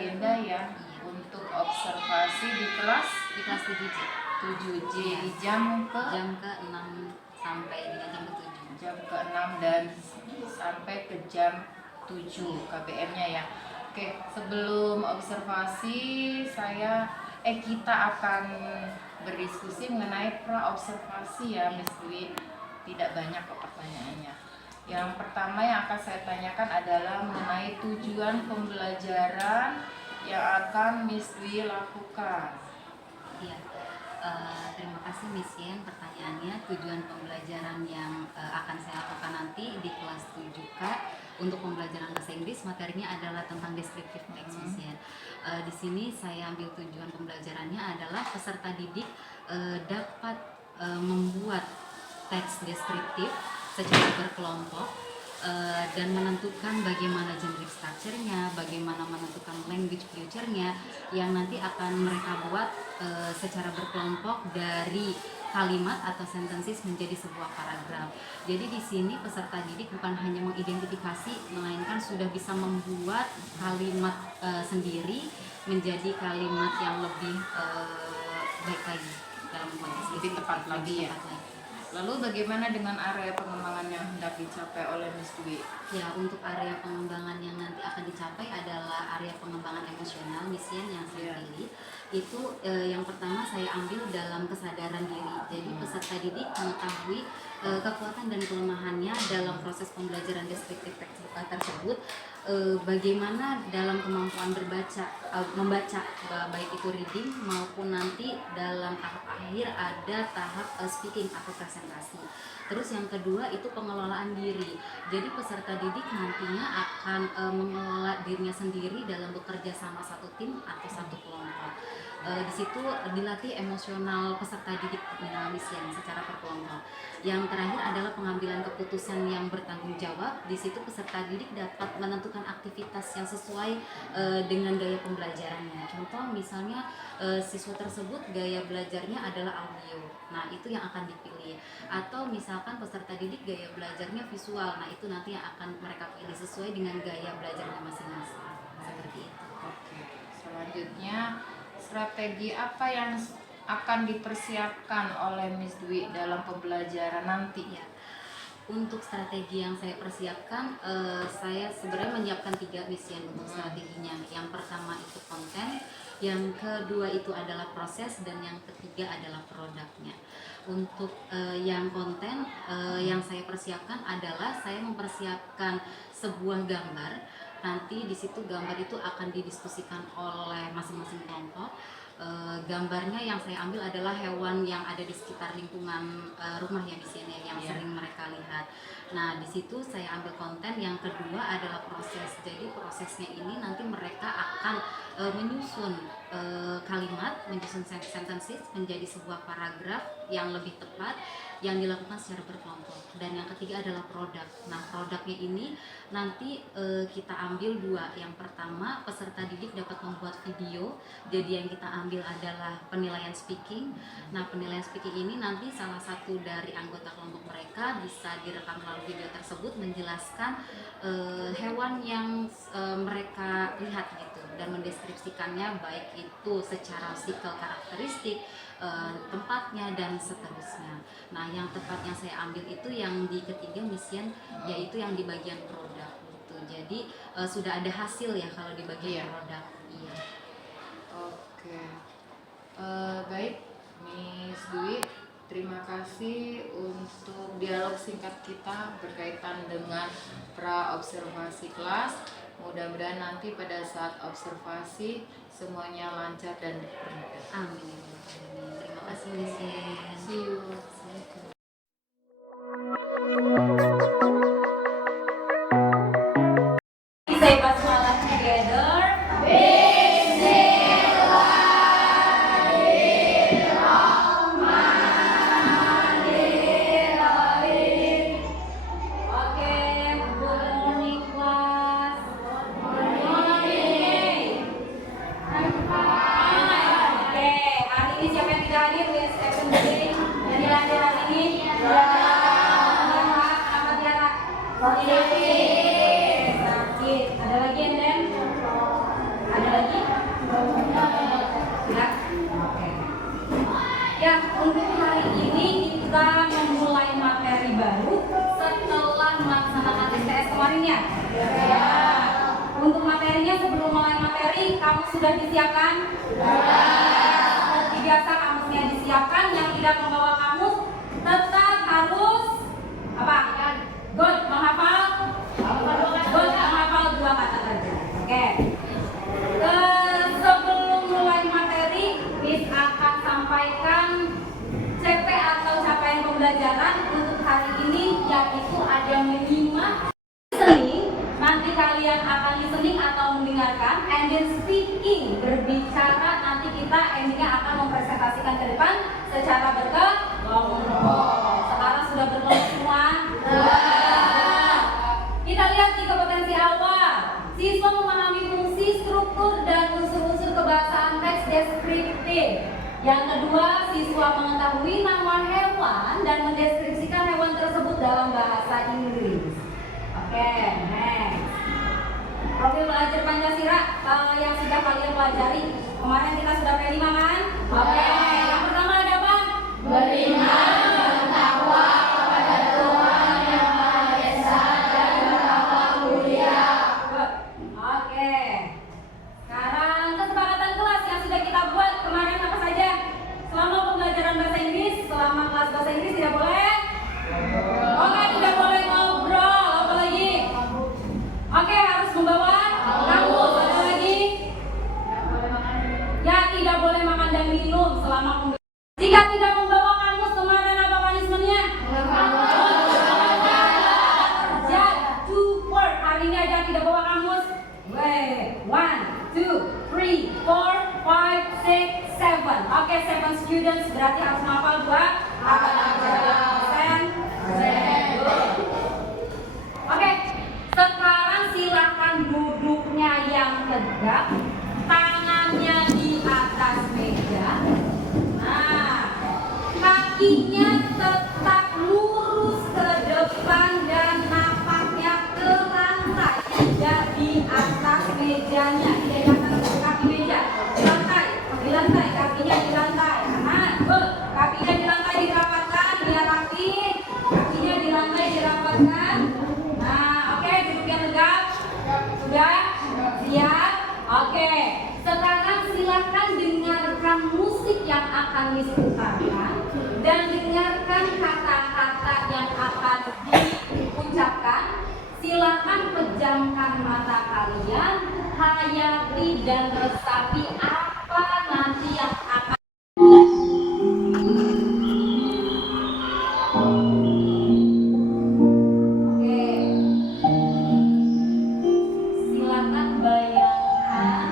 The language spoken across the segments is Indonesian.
agenda ya untuk observasi di kelas 7J. 7J Iya. di jam ke 6 sampai dengan jam ke-7. jam ke-6 dan sampai ke jam 7 KBM-nya ya. Oke, sebelum observasi kita akan berdiskusi mengenai pra-observasi ya Miss Dwi. Tidak banyak kok pertanyaannya. Yang pertama yang akan saya tanyakan adalah mengenai tujuan pembelajaran yang akan Miss Dwi lakukan. Iya. Terima kasih Miss Yen pertanyaannya. Tujuan pembelajaran yang akan saya lakukan nanti di kelas 7K untuk pembelajaran bahasa Inggris, materinya adalah tentang descriptive text Miss Yen. Di sini saya ambil tujuan pembelajarannya adalah peserta didik dapat membuat teks deskriptif secara berkelompok dan menentukan bagaimana generic structure-nya, bagaimana menentukan language future-nya yang nanti akan mereka buat secara berkelompok dari kalimat atau sentences menjadi sebuah paragraf. Jadi di sini peserta didik bukan hanya mengidentifikasi, melainkan sudah bisa membuat kalimat sendiri menjadi kalimat yang lebih baik lagi dalam konteks lebih tepat lagi ya. Lalu bagaimana dengan area pengembangan yang hendak dicapai oleh Miss Dwi? Ya, untuk area pengembangan yang nanti akan dicapai adalah area pengembangan emosional Miss Yen yang saya pilih. Itu yang pertama saya ambil dalam kesadaran diri. Jadi peserta didik mengetahui kekuatan dan kelemahannya dalam proses pembelajaran deskriptif teks tersebut, bagaimana dalam kemampuan membaca baik itu reading maupun nanti dalam tahap akhir ada tahap speaking atau presentasi. Terus yang kedua itu pengelolaan diri. Jadi peserta didik nantinya akan mengelola dirinya sendiri dalam bekerja sama satu tim atau satu kelompok. Di situ dilatih emosional peserta didik Miss Yen secara berkelompok. Yang terakhir adalah pengambilan keputusan yang bertanggung jawab. Di situ peserta didik dapat menentukan aktivitas yang sesuai dengan gaya pembelajarannya. Contoh misalnya siswa tersebut gaya belajarnya adalah audio. Nah, itu yang akan dipilih. Atau misalkan peserta didik gaya belajarnya visual. Nah, itu nanti yang akan mereka pilih sesuai dengan gaya belajarnya masing-masing. Seperti itu. Oke. Selanjutnya, strategi apa yang akan dipersiapkan oleh Miss Dwi dalam pembelajaran nanti? Ya, untuk strategi yang saya persiapkan, saya sebenarnya menyiapkan 3 Miss Yen untuk strateginya. Yang pertama itu konten, yang kedua itu adalah proses, dan yang ketiga adalah produknya. Untuk yang konten yang saya persiapkan adalah saya mempersiapkan sebuah gambar. Nanti di situ gambar itu akan didiskusikan oleh masing-masing kelompok. Gambarnya yang saya ambil adalah hewan yang ada di sekitar lingkungan rumah yang di sini yang sering mereka lihat. Nah, di situ saya ambil konten. Yang kedua adalah proses. Jadi prosesnya ini nanti mereka akan menyusun kalimat, menyusun sentences menjadi sebuah paragraf yang lebih tepat yang dilakukan secara berkelompok. Dan yang ketiga adalah produk. Nah, produknya ini nanti kita ambil 2. Yang pertama, peserta didik dapat membuat video. Jadi yang kita ambil adalah penilaian speaking. Nah, penilaian speaking ini nanti salah satu dari anggota kelompok mereka bisa direkam melalui video tersebut menjelaskan hewan yang mereka lihat gitu, dan mendeskripsikannya baik itu secara physical karakteristik, tempatnya, dan seterusnya. Nah, yang tepat yang saya ambil itu yang di ketiga Miss Yen, yaitu yang di bagian produk gitu. Jadi sudah ada hasil ya kalau di bagian produk. Iya. Oke. Baik, Miss Dwi, terima kasih untuk dialog singkat kita berkaitan dengan pra-observasi kelas. Mudah-mudahan nanti pada saat observasi semuanya lancar dan bermudah. Amin. Terima kasih Miss Yen. See you. Say basmalah together. Siapa yang tidak hadir, we accept the semuanya? Ya. Untuk materinya, sebelum mulai materi, kamu sudah disiapkan? Seperti biasa, kamusnya disiapkan. Yang tidak membawa kamus tetap harus apa? Good, menghafal? Good, menghafal 2 kata saja. Oke. Sebelum mulai materi, Miss akan sampaikan CP atau capaian pembelajaran untuk hari ini, yaitu ada 5 listening. Nanti kalian akan listening atau mendengarkan, and then speaking, berbicara. Nanti kita endingnya akan mempresentasikan ke depan secara berkelompok. Sekarang sudah berkelompok semua? Kita lihat 3 potensi awal. Siswa memahami fungsi, struktur, dan unsur-unsur kebahasaan teks deskriptif. Yang kedua, siswa mengetahui nama hewan dan mendeskripsikan hewan tersebut dalam bahasa Inggris. Oke, next. Profil belajar Pancasila yang sudah kalian pelajari. Kemarin kita sudah P5 kan? Oke, yang pertama ada apa? Beriman, bertakwa kepada Tuhan Yang Maha Esa dan berakhlak mulia. Oke. Sekarang kesepakatan kelas yang sudah kita buat kemarin apa saja? Selama pembelajaran bahasa Inggris, selama kelas bahasa Inggris tidak boleh? Oke, tidak boleh ngobrol. Apa lagi? Oke, harus membawa kamus. Ada lagi? Ya, tidak boleh makan dan minum selama pembelajaran. Jika tidak membawa kamus, kemarin apa punishment-nya? Ya, 2 word. Hari ini aja tidak bawa kamus. Wait, 1, 2, 3, 4, 5, 6, 7. Oke, 7 students berarti harus hafal 2 apa persen. Oke, sekarang silakan duduknya yang tegak, tangannya di atas meja. Nah, kakinya tetap lurus ke depan dan napaknya ke lantai, tidak di atas mejanya, tidak di atas kaki meja, di lantai, kakinya di lantai. Nah, kakinya di lantai dirapatkan biar rapi, kakinya di lantai dirapatkan. Nah, oke, duduknya tegak. Sudah? Siap? Oke. Sekarang silakan dengarkan musik yang akan diputarkan dan dengarkan kata-kata yang akan diucapkan. Silakan pejamkan mata kalian, hayati dan resapi apa nanti yang akan. Silakan bayangkan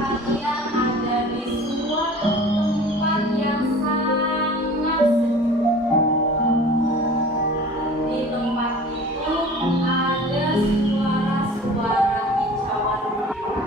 kalian ada di suatu tempat yang sangat sejuk. Di tempat itu ada suara-suara kicauan burung.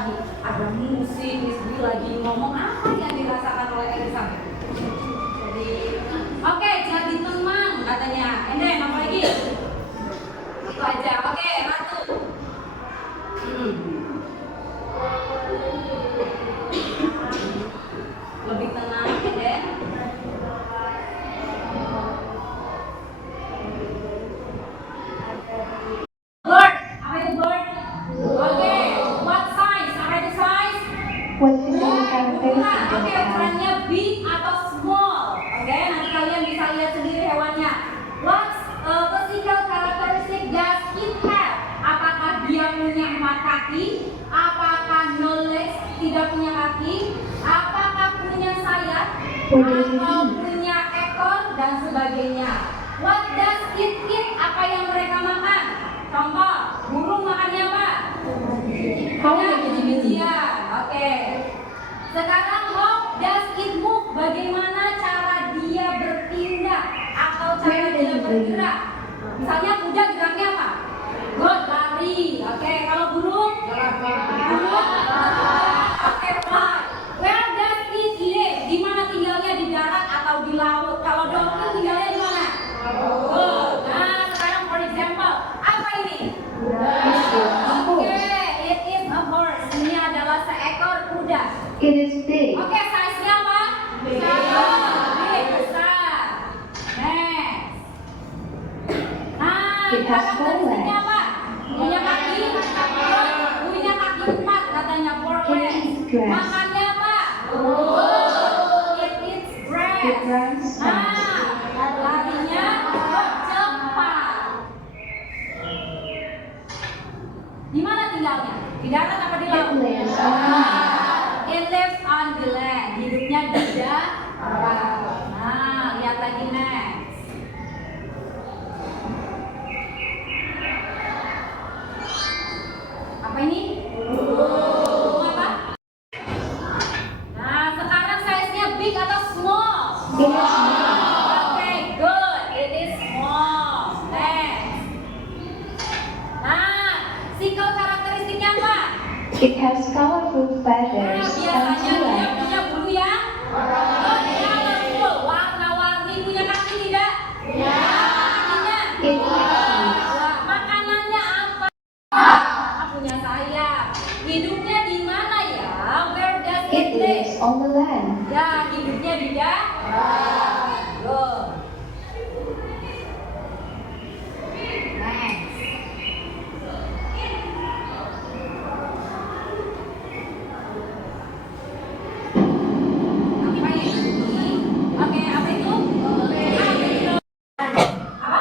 lagi ada musik, Miss Dwi lagi ngomong apa yang dirasakan oleh Elizabeth. Jadi, oke, jadi teman katanya. Enden, apa lagi? Itu aja. Oke, Ratu. Lebih tenang, Enden. Bird, apa itu bird? Oke, what size? Apa itu size? What physical characteristic Bukan, does oke, it have? ukurannya big atau small. Oke, nanti kalian bisa lihat sendiri hewannya. What physical characteristic does it have? Apakah dia punya 4 kaki? Apakah no legs, tidak punya kaki? Apakah punya sayap? What does it Atau eat? punya ekor dan sebagainya? What does it eat? Apa yang mereka makan? Contoh, burung makannya apa? How Ya, does it move? biji-bijian. Oke. Sekarang how does it move? Bagaimana cara dia bertindak atau cara Where does dia it bergerak? Misalnya kuda geraknya apa? Good, lari. Oke, kalau burung? Burung? Oke, fly. Where does it live? Di mana tinggalnya, di darat atau di laut? Kalau dolphin tinggalnya di mana? Good. Nah, sekarang for example, apa ini? Oke, it is a horse. Ini adalah seekor kuda. It is big. Oke, size-nya apa? Big, besar. Next. Nah, It has four karakteristiknya legs. apa? Punya kaki? Punya kaki 4 katanya, 4 It legs. eats grass. Makannya apa? It eats grass. It runs fast. Nah, larinya cepat. Di mana tinggalnya? Di darat apa di It laut? lives on land. It lives on the land. Hidupnya di darat. Nah, lihat lagi next. Apa ini? Burung apa? Nah, sekarang size-nya big atau small? It is small. Oke, good. It is small. Next. Nah, physical karakteristiknya apa? It has colorful Nah, feathers on biasanya two dia legs. punya bulu yang colorful, warna-warni. Punya kaki tidak? Ya. Kakinya? It eats seeds. Wah, makanannya apa? Punya sayap. Hidupnya di mana ya? Where does it It live? lives on the land. Ya, hidupnya di darat. Good. Next. Apa ini? Oke, apa itu? Apa?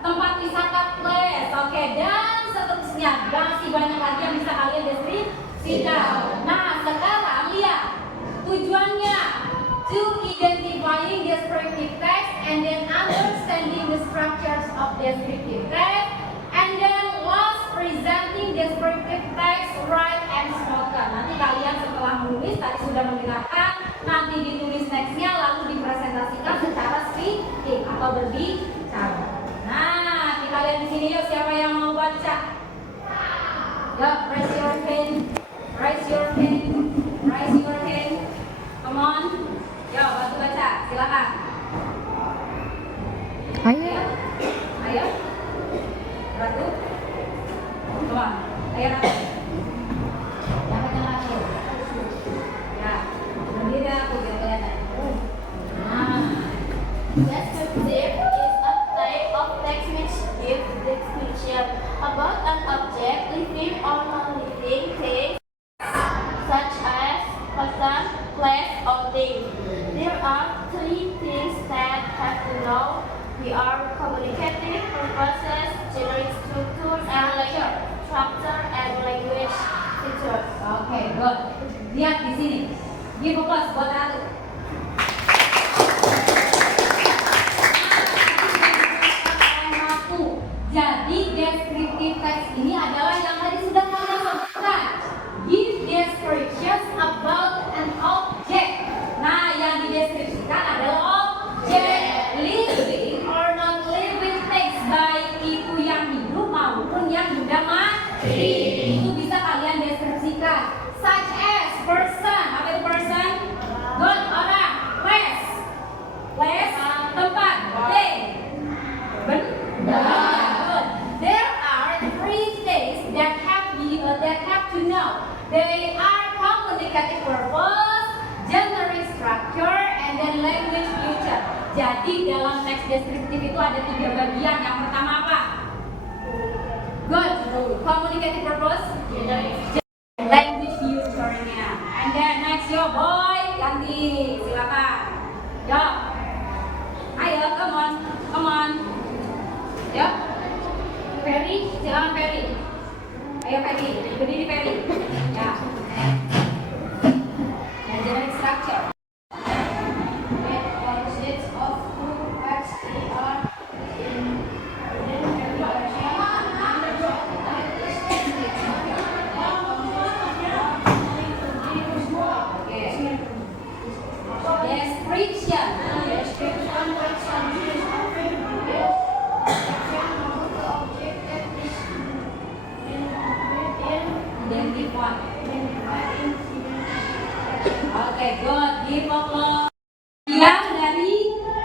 Tempat wisata place. Oke, dan seterusnya. Masih banyak lagi yang bisa kalian deskripsikan. Nah, sekarang lihat tujuannya to identifying descriptive text and then understanding the structures of descriptive text and then last presenting descriptive text right and spoken. Nanti kalian setelah menulis tadi sudah mendengarkan, nanti ditulis nextnya lalu dipresentasikan secara speaking atau berbicara. Nah, di kalian di sini yuk, siapa yang mau baca? Yuk, raise your hand, raise your hand, raise your hand. Come on, yuk bantu baca, silakan. Ayo, ayo, Ratu. Come on, ayo Ratu. Yang kencang lagi. Ya, berdiri aku biar kelihatan. Nah. Descriptive is a type of text which gives description about an object, living or non-living thing, such as person, place, or thing. There are 3 things that have to know. We are communicative purposes, generic structure, and language features. Oke, good. Lihat di sini. Give applause buat Ratu. Ratu. Jadi descriptive text ini adalah yang tadi sudah kalian sebutkan. Give descriptions about an object. Nah, yang dideskripsikan adalah objek, living or non-living things, baik itu yang hidup maupun yang sudah mati. Itu bisa kalian have to know. They are communicative purpose, generic structure, and then language future. Jadi dalam teks deskriptif itu ada 3 bagian. Yang pertama apa? Good. Communicative purpose, language future-nya. And then next yo boy, ganti, silakan. Yo. Ayo, come on. Yo. Ferry, silakan Ferry. Ayo Ferry, berdiri Ferry. Ya. Dan generic structure. It consists of two parts. They are Description. Identify. Oke, good. Give applause. Yang dari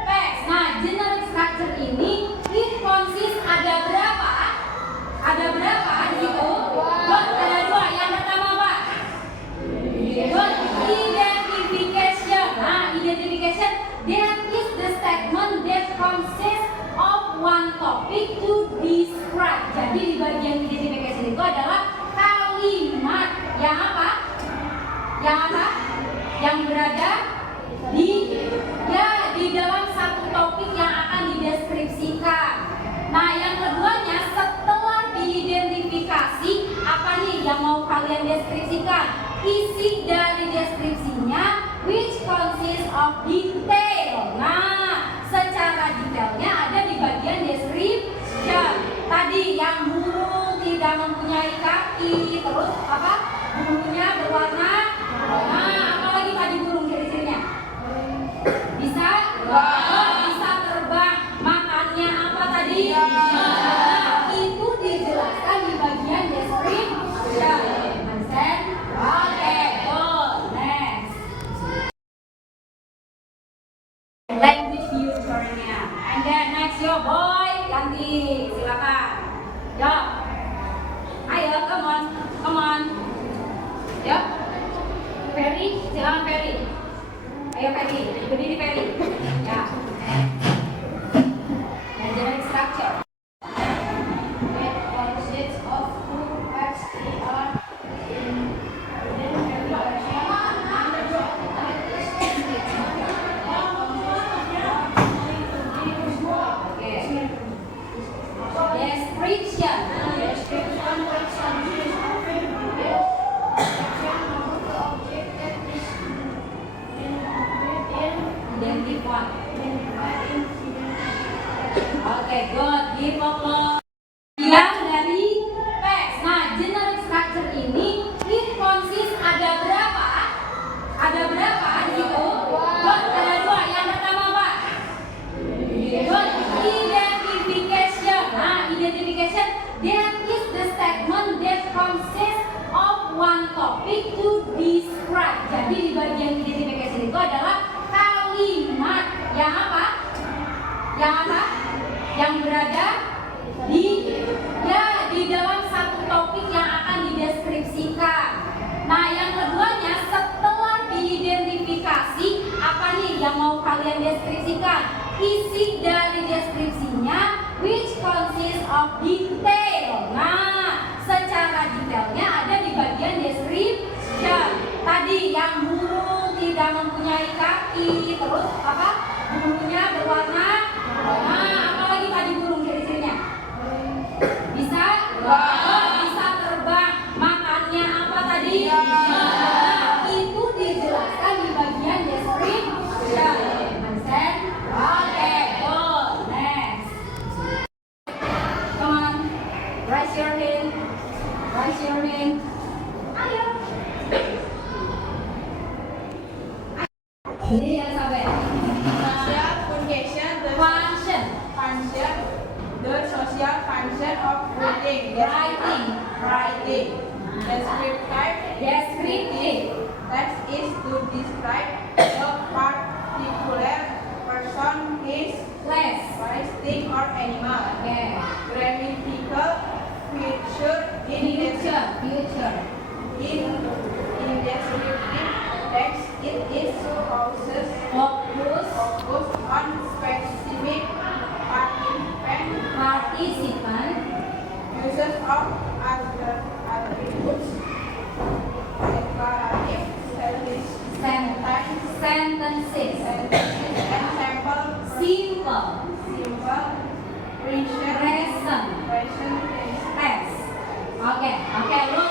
teks. Nah, generic structure ini it consists ada berapa? Ada berapa di situ? Good, ada 2. Yang pertama apa? Good. Identification. Nah, identification that is the statement that consists of one topic to describe. Jadi di bagian identification itu adalah kalimat yang apa? Yang apa? Yang berada di dalam satu topik yang akan dideskripsikan. Nah, yang keduanya setelah diidentifikasi apa nih yang mau kalian deskripsikan? Isi dari deskripsinya which consists of detail. Nah, secara detailnya ada di bagian description. Tadi yang burung tidak mempunyai kaki, terus apa? Burungnya berwarna. Nah, apalagi tadi burung ciri-cirinya? Bisa? Bisa terbang. Makannya apa tadi? Nah, itu dijelaskan di bagian description. Understand? Oke, good. Next. Language future-nya. And then next yo boy, ganti, silakan. Yo. Ayo, come on. Yo. Ferry, silakan Ferry. Ayo Ferry, berdiri Ferry. Ya. Dan generic structure. It consists of two parts. They are Description. Identify. Oke, good. Give applause. Yang dari teks. Nah, generic structure ini it consists ada berapa? Ada berapa di situ? Good, ada 2. Yang pertama apa? Good. Identification. Nah, identification that is the statement that consists of one topic to describe. Jadi di bagian identification itu adalah kalimat yang apa? Yang apa? Yang berada di dalam satu topik yang akan dideskripsikan. Nah, yang keduanya setelah diidentifikasi apa nih yang mau kalian deskripsikan? Isi dari deskripsinya which consists of detail. Nah, secara detailnya ada di bagian description. Tadi yang burung tidak mempunyai kaki, terus apa? Burungnya berwarna. Nah, apalagi tadi burung ciri-cirinya? Bisa? Bisa terbang. Makannya apa tadi? Nah, itu dijelaskan di bagian description. Understand? Oke, good. Next. Come on. Raise your hand. Raise your hand. Ayo. Ini yang sampai. Social function, the social function of reading. Writing. Descriptive. Text is to describe a particular person, his, Place. place, thing, or animal. Oke. Grammatical feature in Future. In descriptive text, it is focus on specific participant uses of other attributes, declarative sentences, and sample simple present present tense. Oke, lu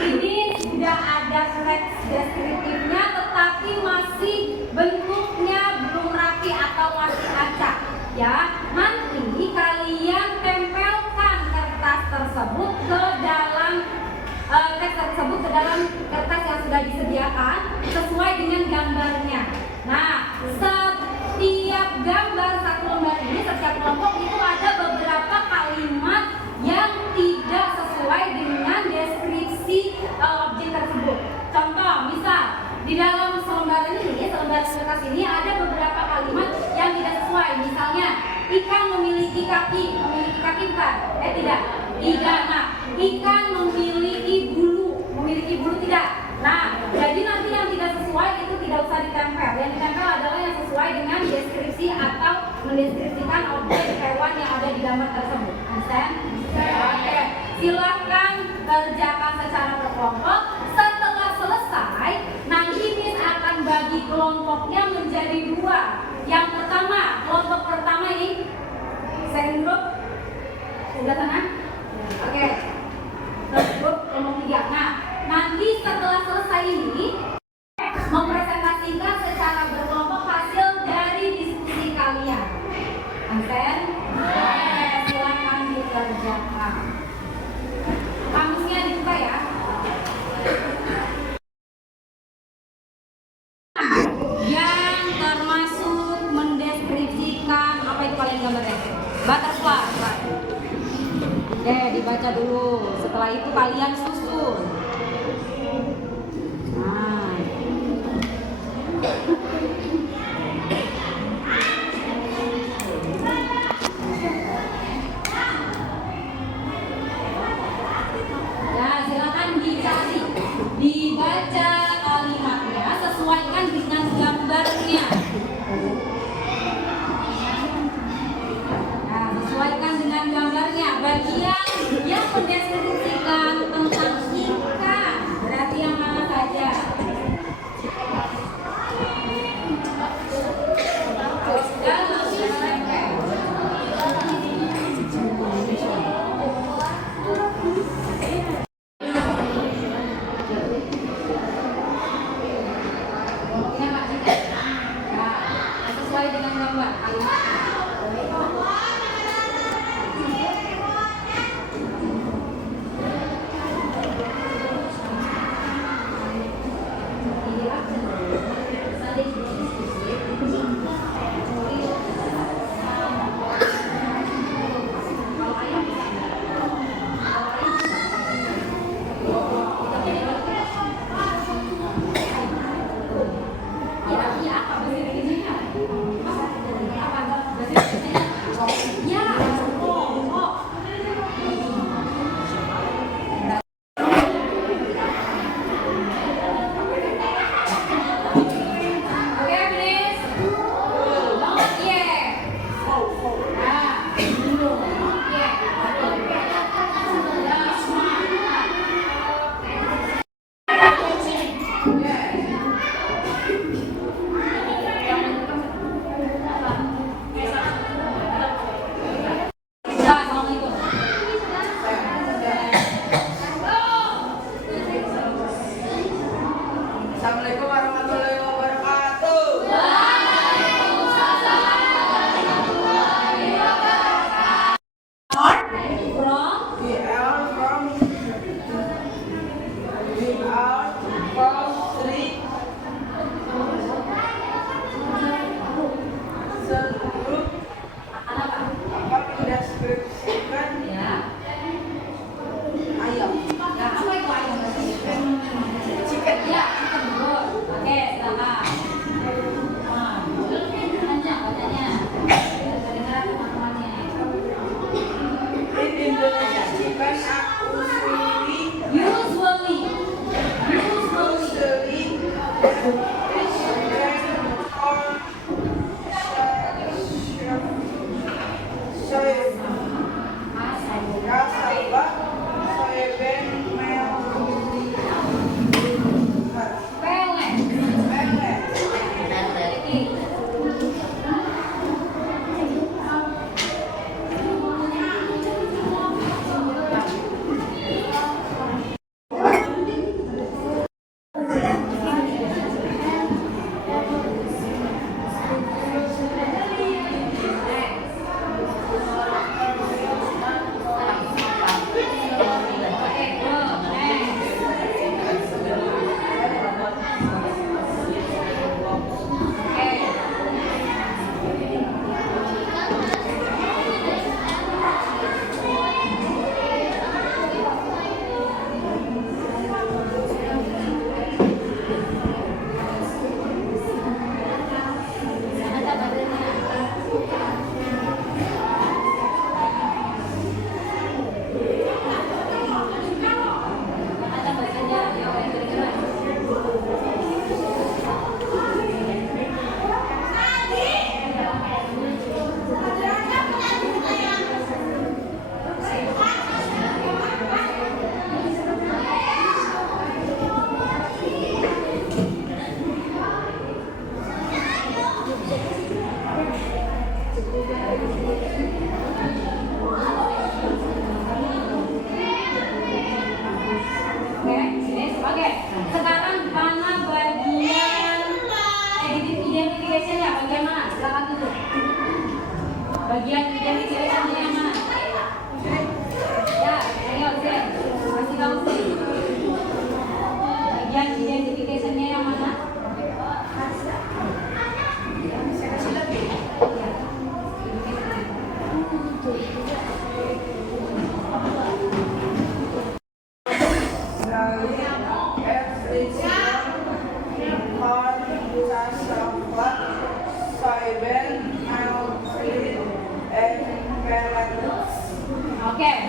ini sudah ada teks deskriptifnya, tetapi masih bentuknya belum rapi atau masih acak. Ya, nanti kalian tempelkan kertas tersebut ke dalam kertas yang sudah disediakan sesuai dengan gambarnya. Nah, setiap gambar satu lembar ini, setiap kelompok itu ada beberapa kalimat yang tidak sesuai dengan deskripsi objek tersebut. Contoh, misal di dalam selembar kertas ini ada beberapa kalimat yang tidak sesuai. Misalnya, ikan memiliki kaki bukan? Tidak. Nah, ikan memiliki bulu tidak. Nah, jadi nanti yang tidak sesuai itu tidak usah ditempel. Yang ditempel adalah yang sesuai dengan deskripsi atau mendeskripsikan objek hewan yang ada di gambar tersebut. Understand? Oke. Silakan kerjakan secara berkelompok. Setelah selesai, nanti Miss akan bagi kelompoknya menjadi 2. Yang pertama, kelompok pertama ini second group sudah sana? Oke. Third group kelompok 3. Nah, nanti setelah selesai ini mempresentasikan secara berkelompok hasil dari diskusi kalian. Understand? Silakan dikerjakan. Kamusnya dibuka ya. Yang termasuk mendeskripsikan apa itu kalian gambarnya? Butterfly. Oke, dibaca dulu. Setelah itu kalian susun. Nah. Ya, silakan dicari. Dibaca kalimatnya, sesuaikan dengan gambarnya. Nah, sesuaikan dengan gambarnya. Bagian yang mendeskripsikan tentang ikan, berarti yang mana saja?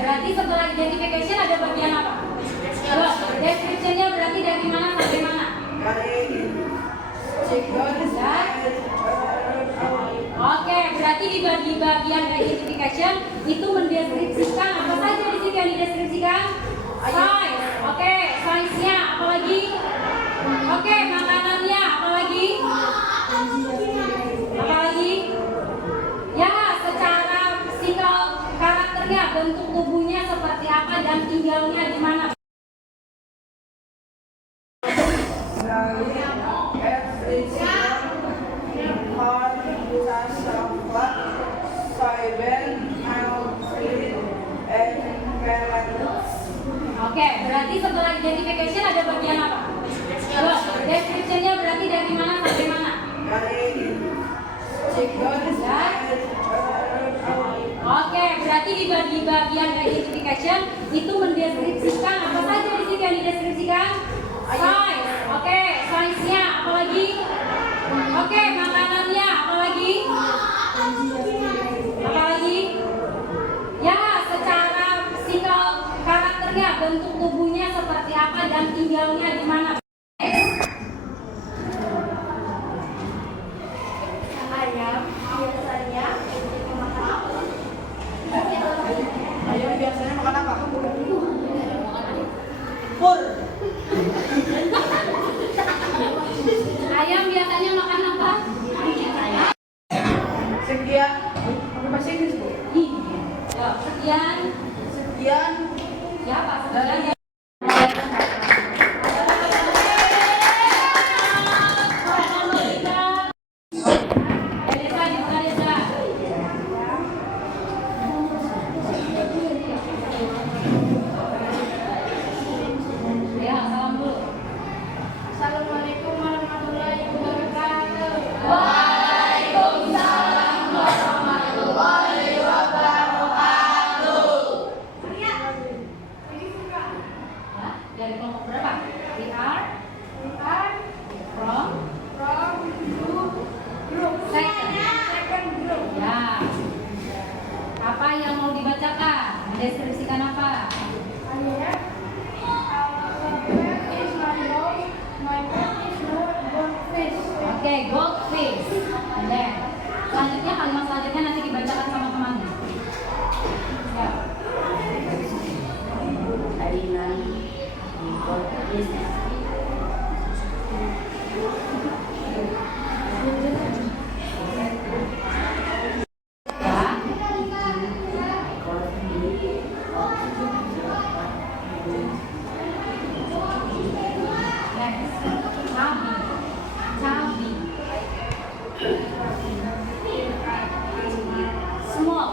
berarti setelah identification ada bagian apa? Good. Description-nya berarti dari mana sampai mana? Oke, berarti di bagian identification itu mendeskripsikan apa saja di sini yang dideskripsikan? Size. Oke, size-nya apalagi? Oke, makanannya apalagi? Apalagi? Ya, secara physical karakternya, bentuk tubuhnya seperti apa dan tinggalnya di mana? Oke, berarti setelah identification ada bagian apa? Good. Description-nya berarti dari mana sampai mana? Oke, berarti di bagian identification itu mendeskripsikan apa saja di sini yang dideskripsikan? Size. Oke, size-nya apalagi? Oke, makanannya apalagi? Apalagi? Ya, secara physical karakternya, bentuk tubuhnya seperti apa dan tinggalnya di mana? Ayam biasanya makan apa? Ayam biasanya makan apa? Pur. Ayam biasanya makan apa? Sekian. Pakai bahasa Inggris, Bu. Ya, sekian. Sekian. Ya, Pak, sekian. Ya, salam dulu. Assalamualaikum warahmatullahi wabarakatuh. Waalaikumsalam warahmatullahi wabarakatuh. Ya, dari kelompok berapa? We are from second group. Ya. Apa yang mau dibacakan? Deskripsikan apa? Oke, goldfish. Dan selanjutnya kalimat selanjutnya nanti dibacakan sama temannya. Ya. Small.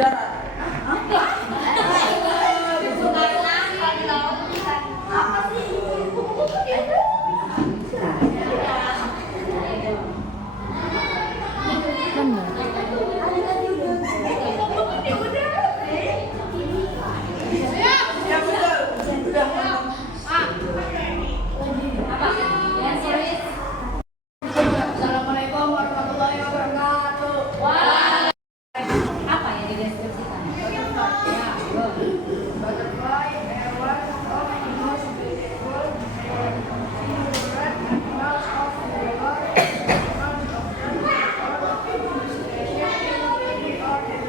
darat. Ya betul. Sudah. Answer is Assalamualaikum warahmatullahi wabarakatuh. apa yang dideskripsikan? Ya, butterfly, hewan of the most beautiful, and favorite animals of the world. One of them are illustrated in the order.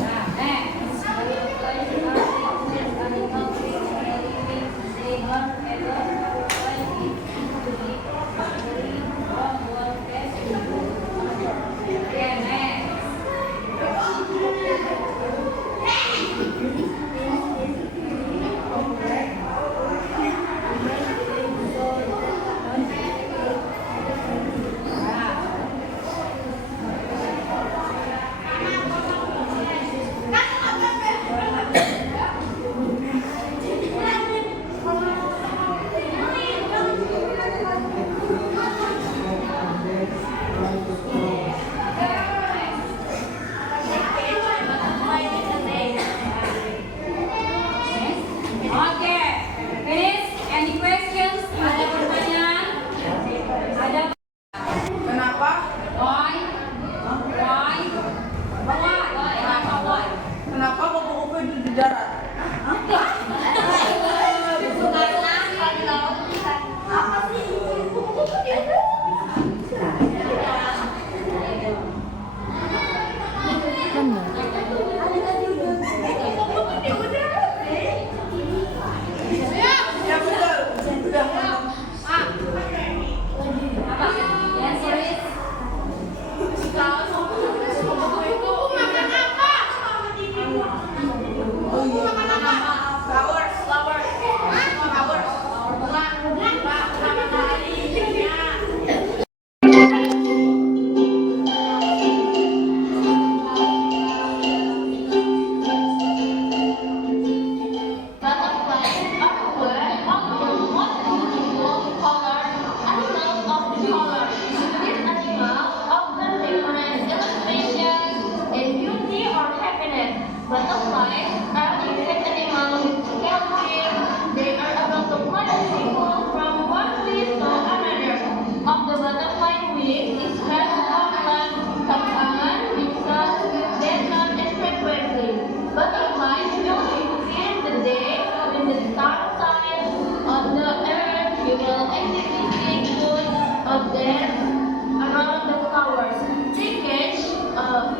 Nah, next. Butterfly are the oldest animal with a living. They are able to fly into the very warm world. Okay, next. Oke, finish. Any questions? Ada pertanyaan? Ada Kenapa? why? Why? Kenapa why? Kenapa kupu-kupu itu di darat? Ya betul. Sudah. Apa? Answer is Flowers. Butterfly are one of the most beautiful colored animals of the color. These animals often demonstrate illustration in beauty or happiness. Butterflies are insect animals with scale fins. They are able to fly people from one place to another. Of the butterfly wings is very complex, common because they not frequently. Butterflies usually in the day when the sun shines on the earth. You will exhibiting good of them around the flowers. They catch a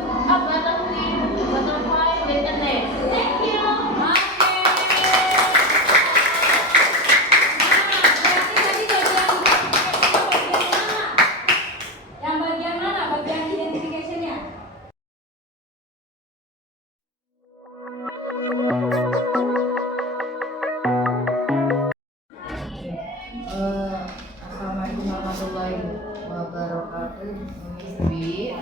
butterfly with a net. Thank you. yang bagian mana? Bagian identification-nya? Assalamualaikum warahmatullahi wabarakatuh. Miss Dwi.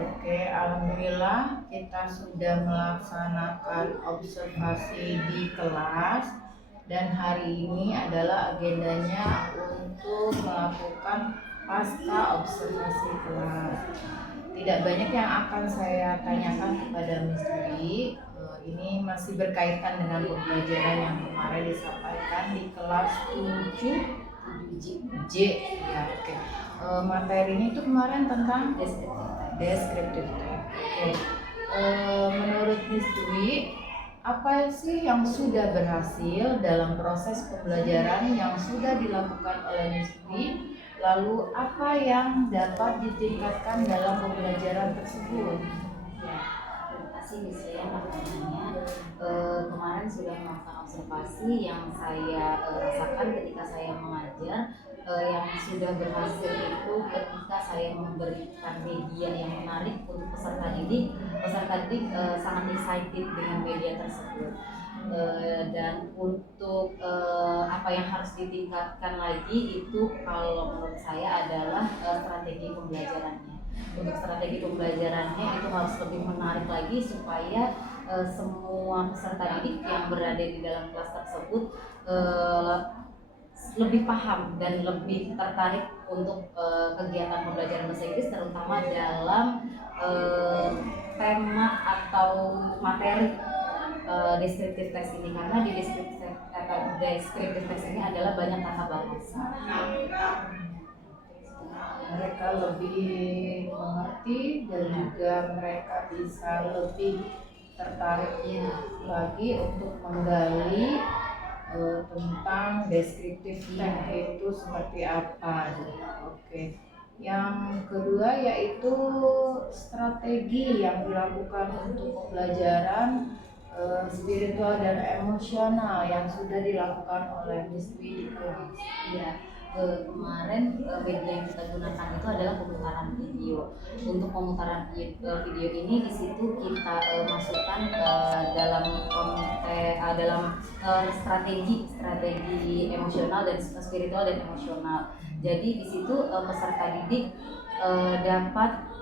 Oke, alhamdulillah kita sudah melaksanakan observasi di kelas dan hari ini adalah agendanya untuk melakukan pasca observasi kelas. Tidak banyak yang akan saya tanyakan kepada Miss Dwi. Ini masih berkaitan dengan pembelajaran yang kemarin disampaikan di kelas 7J ya, oke. Materinya itu kemarin tentang deskriptif. Oke. Menurut Miss Dwi, apa sih yang sudah berhasil dalam proses pembelajaran yang sudah dilakukan oleh Miss Dwi? Lalu apa yang dapat ditingkatkan dalam pembelajaran tersebut? Ya, terima kasih Miss ya pertanyaannya. Kemarin sudah melakukan observasi yang saya rasakan ketika saya mengajar. Yang sudah berhasil itu ketika saya memberikan media yang menarik untuk peserta didik sangat excited dengan media tersebut. Dan untuk apa yang harus ditingkatkan lagi itu kalau menurut saya adalah strategi pembelajarannya. Untuk strategi pembelajarannya itu harus lebih menarik lagi supaya semua peserta didik yang berada di dalam kelas tersebut lebih paham dan lebih tertarik untuk kegiatan pembelajaran bahasa Inggris, terutama dalam tema atau materi descriptive text ini, karena di descriptive text ini adalah banyak kata bahasa. Mereka lebih mengerti dan juga mereka bisa lebih tertarik lagi untuk menggali tentang deskriptif text itu seperti apa. Oke. Yang kedua yaitu strategi yang dilakukan untuk pembelajaran spiritual dan emosional yang sudah dilakukan oleh Miss Dwi di kelas. Ya, kemarin media yang kita gunakan itu adalah pemutaran video. Untuk pemutaran video ini di situ kita masukkan dalam strategi emosional dan spiritual dan emosional. Jadi di situ peserta didik dapat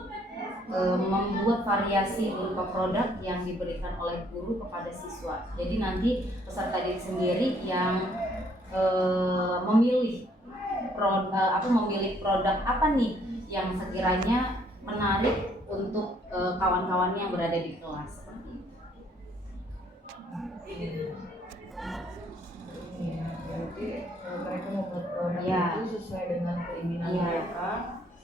membuat variasi berupa produk yang diberikan oleh guru kepada siswa. Jadi nanti peserta didik sendiri yang memilih produk apa nih yang sekiranya menarik untuk kawan-kawannya yang berada di kelas, seperti itu. Ya, berarti mereka membuat produk Ya. itu sesuai dengan keinginan Ya. mereka,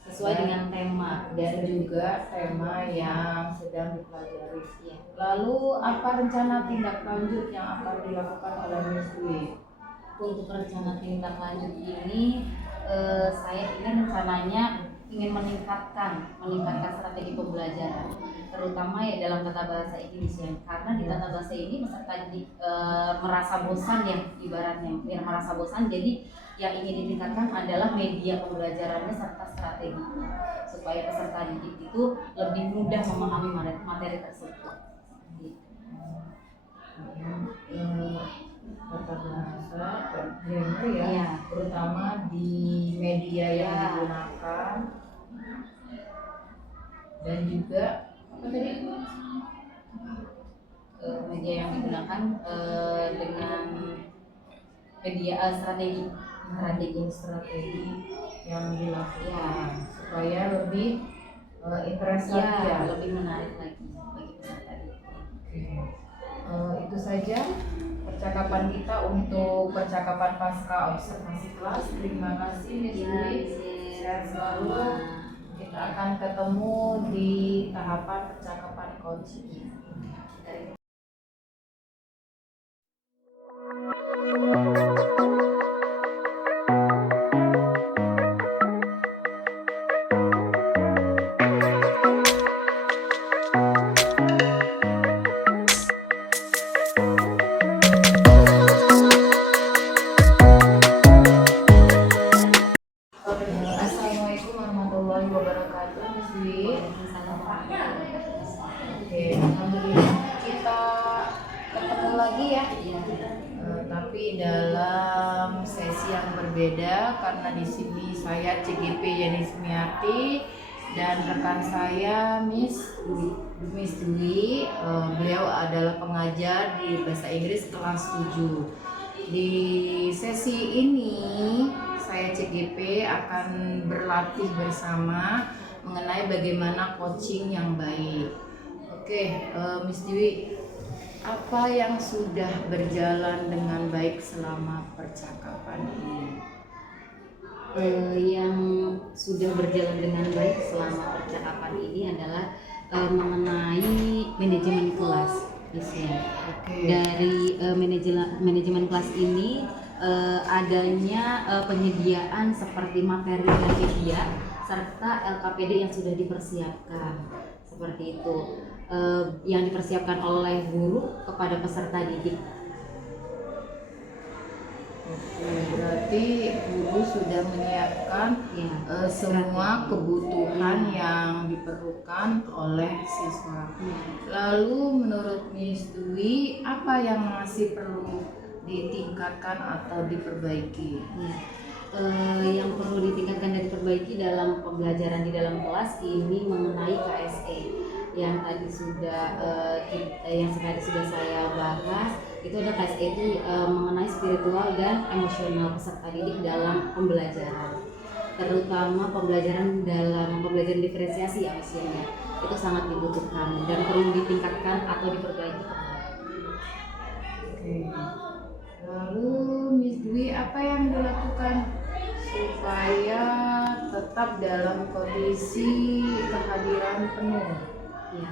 Sesuai dengan tema dan juga tema yang sedang dipelajari. Ya. Lalu apa rencana tindak lanjut yang akan dilakukan oleh Miss Dwi? Untuk rencana tindak lanjut ini saya ingin rencananya meningkatkan strategi pembelajaran, terutama ya dalam tata bahasa Inggris ya, karena di tata bahasa ini peserta didik merasa bosan ya, ibaratnya merasa bosan. Jadi yang ingin ditingkatkan adalah media pembelajarannya serta strategi supaya peserta didik itu lebih mudah memahami materi tersebut. Tata bahasa dan grammar ya, Iya. terutama di media yang Iya. digunakan, dan juga apa tadi? Media yang digunakan dengan media strategi yang dilakukan Ya. supaya lebih interest lagi ya. lebih menarik lagi bagi peserta didik. Itu saja percakapan kita untuk percakapan pasca observasi kelas. Terima kasih Miss Dwi. Sehat selalu. Kita akan ketemu di tahapan percakapan coaching. Assalamualaikum warahmatullahi wabarakatuh, Miss Dwi. Oke, alhamdulillah kita ketemu lagi ya. Tapi dalam sesi yang berbeda, karena di sini saya CGP Yeni Sumiati dan rekan saya Miss Dwi. Beliau adalah pengajar di bahasa Inggris kelas 7. Di sesi ini saya CGP akan berlatih bersama mengenai bagaimana coaching yang baik. Oke, Miss Dwi, apa yang sudah berjalan dengan baik selama percakapan ini? Yang sudah berjalan dengan baik selama percakapan ini adalah mengenai manajemen kelas, misalnya. Dari manajemen kelas ini adanya penyediaan seperti materi dan media serta LKPD yang sudah dipersiapkan, seperti itu, yang dipersiapkan oleh guru kepada peserta didik. Berarti guru sudah menyiapkan semua kebutuhan yang diperlukan oleh siswa. Lalu menurut Miss Dwi, apa yang masih perlu ditingkatkan atau diperbaiki? Yang perlu ditingkatkan dan diperbaiki dalam pembelajaran di dalam kelas ini mengenai KSE. yang tadi sudah saya bahas, itu ada KSE itu mengenai spiritual dan emosional peserta didik dalam pembelajaran, terutama pembelajaran diferensiasi ya misalnya, itu sangat dibutuhkan dan perlu ditingkatkan atau diperbaiki. Oke. Lalu Miss Dwi, apa yang dilakukan supaya tetap dalam kondisi kehadiran penuh? Ya,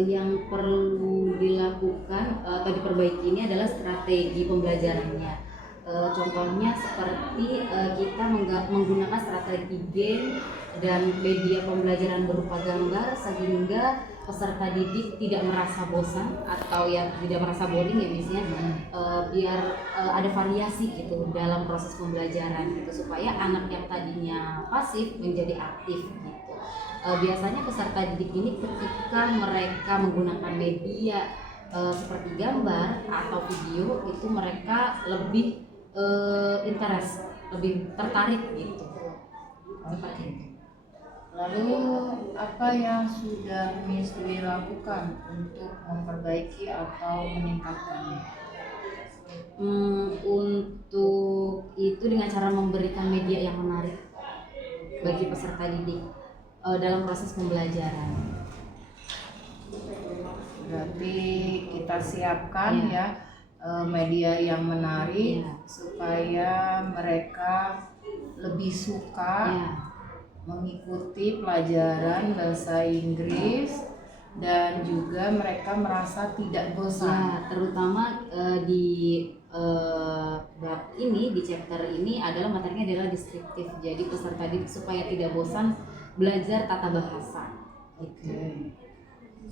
yang perlu dilakukan atau diperbaiki ini adalah strategi pembelajarannya. Contohnya seperti kita menggunakan strategi game dan media pembelajaran berupa gambar sehingga peserta didik tidak merasa bosan atau ya tidak merasa boring ya misalnya, biar ada variasi gitu dalam proses pembelajaran gitu, supaya anak yang tadinya pasif menjadi aktif gitu. Biasanya peserta didik ini ketika mereka menggunakan media seperti gambar atau video itu mereka lebih interest, lebih tertarik gitu. Seperti itu. Lalu apa yang sudah Miss Dwi lakukan untuk memperbaiki atau meningkatkannya? Untuk itu dengan cara memberikan media yang menarik bagi peserta didik dalam proses pembelajaran. Berarti kita siapkan ya media yang menarik supaya mereka lebih suka mengikuti pelajaran bahasa Inggris dan juga mereka merasa tidak bosan. Terutama di bab ini, di chapter ini adalah materinya adalah deskriptif. Jadi peserta didik supaya tidak bosan belajar tata bahasa. Oke.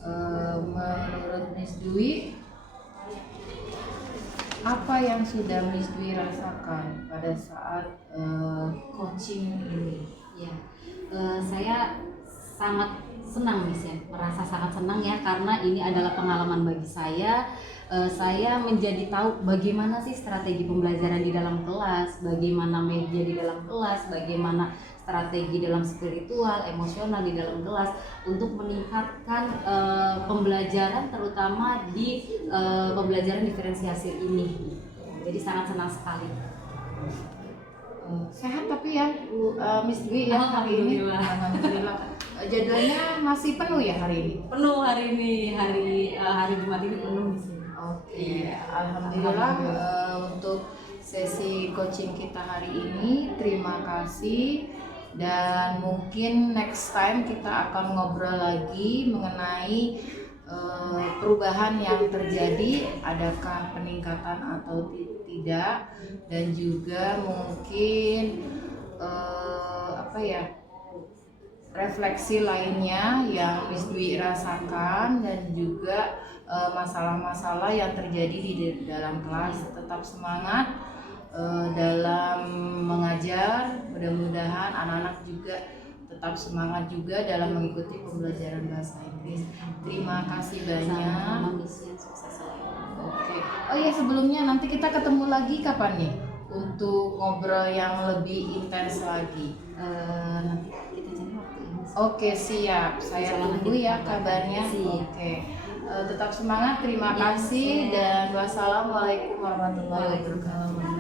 Menurut Miss Dwi, apa yang sudah Miss Dwi rasakan pada saat coaching ini? Ya, saya sangat senang Miss ya, merasa sangat senang ya, karena ini adalah pengalaman bagi saya. Saya menjadi tahu bagaimana sih strategi pembelajaran di dalam kelas, bagaimana media di dalam kelas, bagaimana strategi dalam spiritual, emosional di dalam kelas untuk meningkatkan pembelajaran, terutama di pembelajaran diferensiasi ini. Jadi sangat senang sekali. Sehat tapi ya Miss Dwi ya hari ini. Alhamdulillah. Jadwalnya masih penuh ya hari ini? Penuh hari ini, hari Jumat ini penuh Miss. Oke, alhamdulillah untuk sesi coaching kita hari ini. Terima kasih dan mungkin next time kita akan ngobrol lagi mengenai perubahan yang terjadi, adakah peningkatan atau tidak, dan juga mungkin refleksi lainnya yang Miss Dwi rasakan dan juga masalah-masalah yang terjadi di dalam kelas. Tetap semangat dalam mengajar, mudah-mudahan anak-anak juga tetap semangat juga dalam mengikuti pembelajaran bahasa Inggris. Terima kasih banyak. Oke. Oh iya, sebelumnya nanti kita ketemu lagi kapan nih untuk ngobrol yang lebih intens lagi? Nanti kita cari waktu ini. Oke, siap. Saya tunggu ya kabarnya. Oke. Tetap semangat. Terima kasih dan wassalamualaikum warahmatullahi wabarakatuh.